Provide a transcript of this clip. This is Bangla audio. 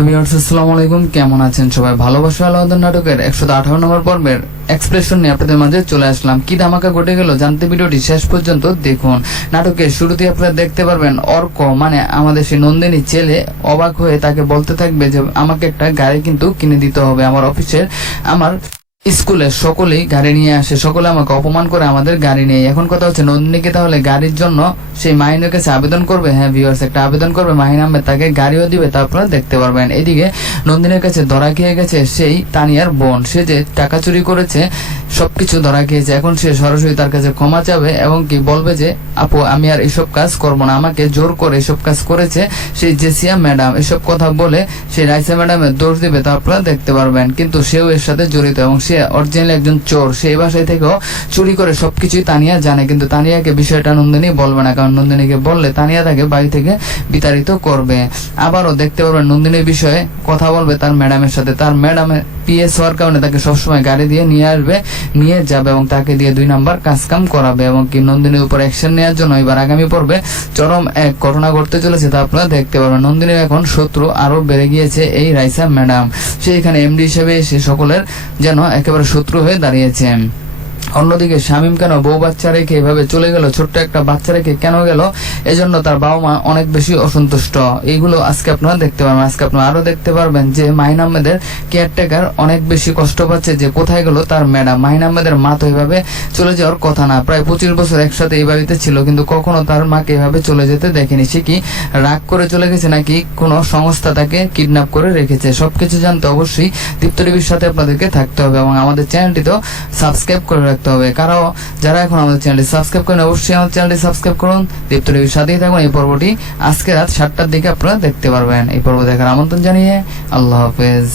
হ্যালো ভিউয়ার্স, আসসালামু আলাইকুম। কেমন আছেন সবাই? ভালোবাসা আলাদা নাটকের 158 নম্বর পর্বের এক্সপ্রেশন নিয়ে আপনাদের মাঝে চলে আসলাম। কি ধামাকা ঘটে গেল জানতে ভিডিওটি শেষ পর্যন্ত দেখুন। নাটকের শুরুতে আপনারা দেখতে পারবেন অর্ক মানে আমাদের সেই নন্দিনী ছেলে অবাক হয়ে তাকে বলতে থাকবে যে আমাকে একটা গাড়ি কিন্তু কিনে দিতে হবে। আমার অফিসের আমার স্কুলের সকলেই গাড়ি নিয়ে আসে, সকলে আমাকে অপমান করে আমাদের গাড়ি নেই। এখন কথা হচ্ছে নন্দিনীকে তাহলে গাড়ির জন্য সেই মাহিনের কাছে আবেদন করবে। হ্যাঁ ভিউয়ার্স, একটা আবেদন করবে, মাহিন আহমেদ তাকে গাড়িও দিবে। তারপরে দেখতে পারবেন এদিকে নন্দিনীর কাছে ধরা খেয়ে গেছে সেই তানিয়ার বোন, সে যে টাকা চুরি করেছে সবকিছু ধরা খেয়েছে। এখন সে সরাসরি তার কাছে ক্ষমা চাবে এবং কি বলবে যে আপু আমি আর এসব কাজ করবো না, আমাকে জোর করে এসব কাজ করেছে সেই জেসিয়া ম্যাডাম। এসব কথা বলে সেই রাইসা ম্যাডামের দোষ দিবে। তারপরে দেখতে পারবেন কিন্তু সেও এর সাথে জড়িত এবং সে অরিজিনাল একজন চোর। সেই বাসায় থেকেও চুরি করে সবকিছুই তানিয়া জানে, কিন্তু তানিয়াকে বিষয়টা নন্দিনী বলবে না, কারণ নন্দিনীকে বললে তানিয়া তাকে বাড়ি থেকে বিতাড়িত করবে। আবারও দেখতে পারবেন নন্দিনীর বিষয়ে কথা বলবে তার ম্যাডামের সাথে। তার ম্যাডামের পিএস হওয়ার কারণে তাকে সবসময় গাড়ি দিয়ে নিয়ে যাবে এবং তাকে দিয়ে 2 নাম্বার কাজ কাম করাবে এবং কি নন্দিনীর উপর অ্যাকশন নেওয়ার জন্য এবার আগামী পর্বে চরম এক ঘটনা ঘটতে চলেছে। তা আপনারা দেখতে পারবেন। নন্দিনীর এখন শত্রু আরো বেড়ে গিয়েছে এই রাইসা ম্যাডাম। সে এখানে এমডি হিসেবে এসে সকলের যেন একেবারে শত্রু হয়ে দাঁড়িয়েছে। অন্যদিকে শামীম কেন বউ বাচ্চা রেখে এভাবে চলে গেল, ছোট্ট একটা বাচ্চা রেখে কেন গেল, এজন্য তার বাবা মা অনেক বেশি অসন্তুষ্ট। এইগুলো আজকে আপনারা দেখতে পারবেন। আজকে আপনারা আরো দেখতে পারবেন যে মাহিন আহমেদের কেয়ারটেকার অনেক বেশি কষ্ট পাচ্ছে যে কোথায় গেল তার ম্যাডাম। মাহিন আহমেদের মা তো এভাবে চলে যাওয়ার কথা না, প্রায় 25 বছর একসাথে এই বাড়িতে ছিল, কিন্তু কখনো তার মাকে এভাবে চলে যেতে দেখেনি। সে কি রাগ করে চলে গেছে নাকি কোনো সংস্থা তাকে কিডন্যাপ করে রেখেছে? সবকিছু জানতে অবশ্যই দীপ্ত টিভির সাথে আপনাদেরকে থাকতে হবে এবং আমাদের চ্যানেলটি তো সাবস্ক্রাইব করে রাখতে হবে। কারণ যারা এখন আমাদের চ্যানেলটি সাবস্ক্রাইব করেন অবশ্যই আমাদের চ্যানেলটি সাবস্ক্রাইব করুন। দীপ্ত টিভির সাথেই থাকুন। এই পর্বটি আজকে রাত 7টার দিকে আপনারা দেখতে পারবেন। এই পর্ব দেখার আমন্ত্রণ জানিয়ে আল্লাহ হাফেজ।